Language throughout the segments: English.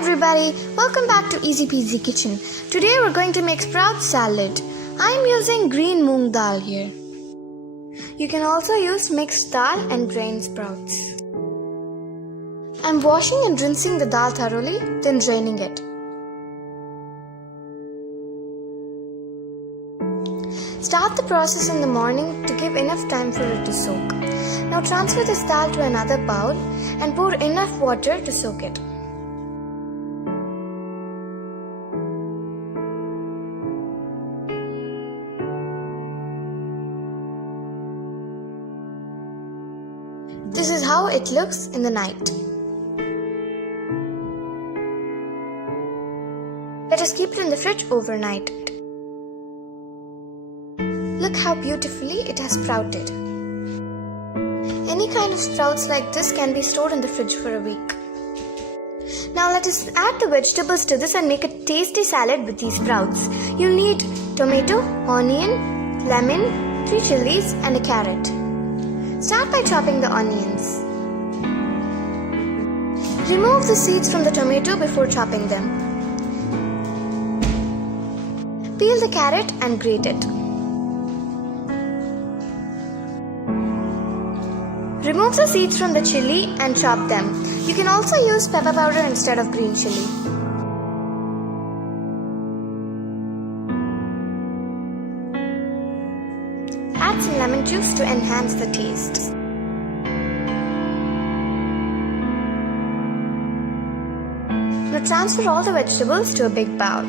everybody, welcome back to Easy Peasy Kitchen. Today we're going to make sprout salad. I'm using green moong dal here. You can also use mixed dal and grain sprouts. I'm washing and rinsing the dal thoroughly, then draining it. Start the process in the morning to give enough time for it to soak. Now transfer this dal to another bowl and pour enough water to soak it. This is how it looks in the night. Let us keep it in the fridge overnight. Look how beautifully it has sprouted. Any kind of sprouts like this can be stored in the fridge for a week. Now let us add the vegetables to this and make a tasty salad with these sprouts. You'll need tomato, onion, lemon, 3 chilies and a carrot. Start by chopping the onions. Remove the seeds from the tomato before chopping them. Peel the carrot and grate it. Remove the seeds from the chili and chop them. You can also use pepper powder instead of green chili. Add some lemon juice to enhance the taste. Now transfer all the vegetables to a big bowl.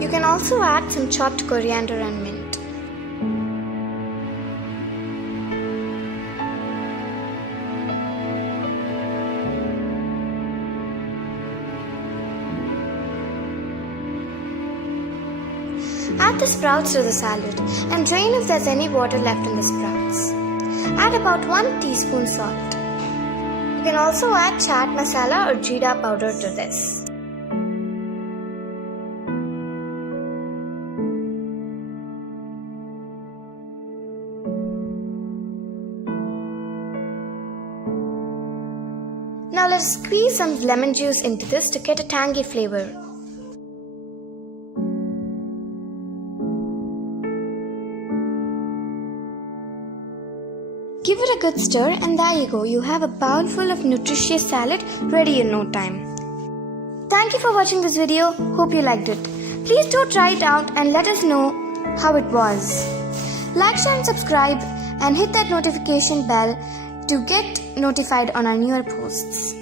You can also add some chopped coriander and mint. Add the sprouts to the salad and drain if there's any water left in the sprouts. Add about 1 teaspoon salt. You can also add chaat masala or jeera powder to this. Now let's squeeze some lemon juice into this to get a tangy flavor. Give it a good stir and there you go, you have a bowl full of nutritious salad ready in no time. Thank you for watching this video, hope you liked it. Please do try it out and let us know how it was. Like, share and subscribe and hit that notification bell to get notified on our newer posts.